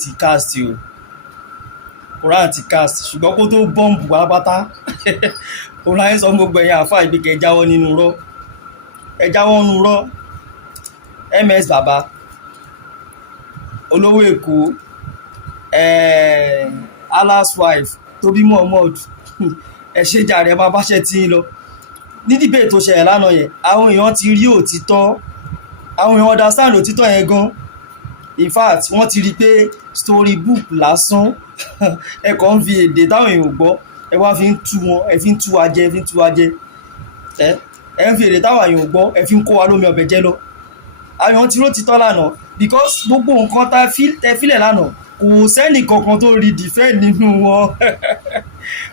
ti cast o Quran ti cast ṣùgbọ́n kó tó bọ́ǹbù pátápátá òun láyé sọ gbogbo ẹ̀yin àáfàá ibi kẹ́ ẹ jáwọ́ nínú rọ́ ẹ jáwọ́ nínú rọ́ ms baba olówó èkó Allah's wife Tobi Muhammad ẹ ṣe jàre ẹ máa báṣẹ tí ń lọ ní dìbè tó ṣẹlẹ̀ lánàá yẹn àwọn èèyàn ti rí òtítọ́ àwọn èèyàn understand òtítọ́ yẹn gan in fact wọ́n ti rí i pé storybook lásán ẹ kàn ń fi èdè táwọn èèyàn ò gbọ́ ẹ wá fi ń tú wọn ẹ fi ń tú wa jẹ ẹ fi ń tú wa jẹ ẹ ń fi èdè táwọn èèyàn ò gbọ́ ẹ fi ń kó wa lómi ọbẹ̀ jẹ lọ àwọn èèyàn ti rótítọ́ lánàá because gbogbo nǹkan tẹ fílẹ̀ lánàá kò sẹ́nì kankan tó rí defend nínú wọn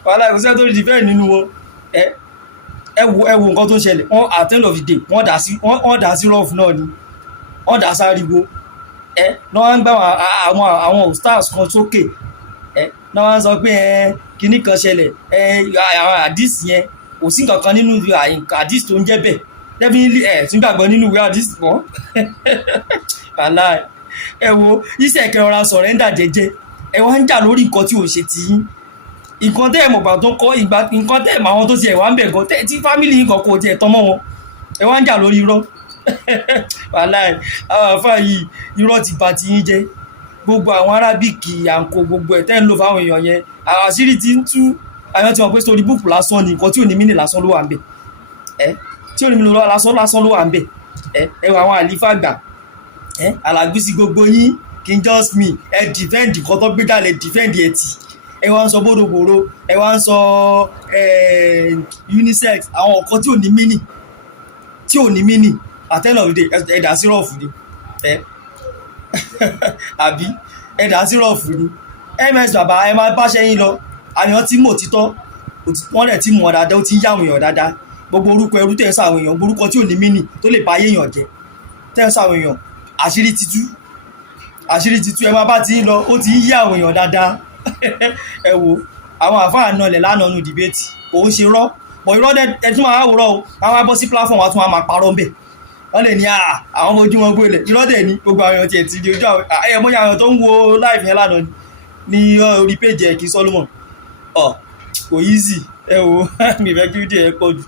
wàhálà kò sẹ́ni tó rí defend nínú wọn ẹ wo nǹkan tó ṣẹlẹ̀ wọ́n at the end of the day wọ́n dà sí rough náà ni wọ́n dà sáriwo náà wọ́n ń gbá àwọn stars kan sókè náà wọ́n sọ pé kinní kan ṣẹlẹ̀ àwọn àdìs yẹn kò sí nǹkan kan nínú àdìs tó ń jẹ́ bẹ́ẹ̀ definitely tún gbàgbọ́ nínú ìwé àdìs mọ́ wàhálà ẹ wo iṣẹ́ kẹrọra sọ̀rẹ́ndà jẹ́jẹ́ ẹ wá ń jà lórí nǹkan tí ò ṣe ti yín nǹkan tẹ́ ẹ̀ mọ̀ gbà tó kọ́ nǹkan tẹ́ ẹ̀ mọ̀ àwọn tó ti ẹ̀ wá ń bẹ̀ gan tí fámìlì yìí kan kò tiẹ̀ tán mọ́ wọn ẹ wá ń jà lórí irọ́ wàhálà àwọn àfáà yìí irọ́ ti bà ti yín jẹ́ gbogbo àwọn arábìkì àǹkó gbogbo ẹ̀ tẹ́ ń lò fáwọn èèyàn yẹn àṣírí ti ń tú àwọn tí wọ́n pé storybook lásán ni nǹkan tí ò ní mínì lásán ló wà ń bẹ̀ tí ò ní mínì lásán ló wà ń bẹ̀ ẹ wọ àwọn àlífà gbà alágbèsí gbogbo yín King Just Me defend nǹkan tó gbé jáde defend ẹ̀ tì ẹ wá ń sọ bódòbòrò ẹ wá ń sọ unisex àwọn ọ̀kan tí ò ní mínì àtẹ́nà òde ẹ̀dà sírọ̀fù ni àbí ẹ̀dà sírọ̀fù ni ms bàbá ẹ máa bá ṣẹ́yìn lọ àyàn tí mò títọ́ wọ́n dẹ̀ tí mọ̀ dáadáa ó ti ń yá àwọn èèyàn dáadáa gbogbo orúkọ ẹrú tẹ̀ ń sáwọn èèyàn orúkọ tí ò ní mínì tó lè bá yéèyàn jẹ tẹ̀ ń sáwọn èèyàn àṣírí titú ẹ máa bá ti ń lọ ó ti ń yá àwọn èèyàn dáadáa ẹ wo àwọn àfáà náà lẹ̀ lánàá nu dìbẹ́tì òun ṣe rọ́ bọ̀ irọ́ ẹ tún máa wúrọ́ o àwọn abọ́ sí platform wa tún máa parọ́ ń bẹ̀ wọ́n lè ní àwọn ojú wọn gbélé irọ́ dẹ̀ ní gbogbo àwọn èèyàn tiẹ̀ ti di ojú àwọn ẹ̀mọ́yà àwọn tó ń wo live yẹn lánàá ní orí péjì King Solomon kò easy ẹ wo mi fẹ́ kí fídíò yẹn pọ̀ jù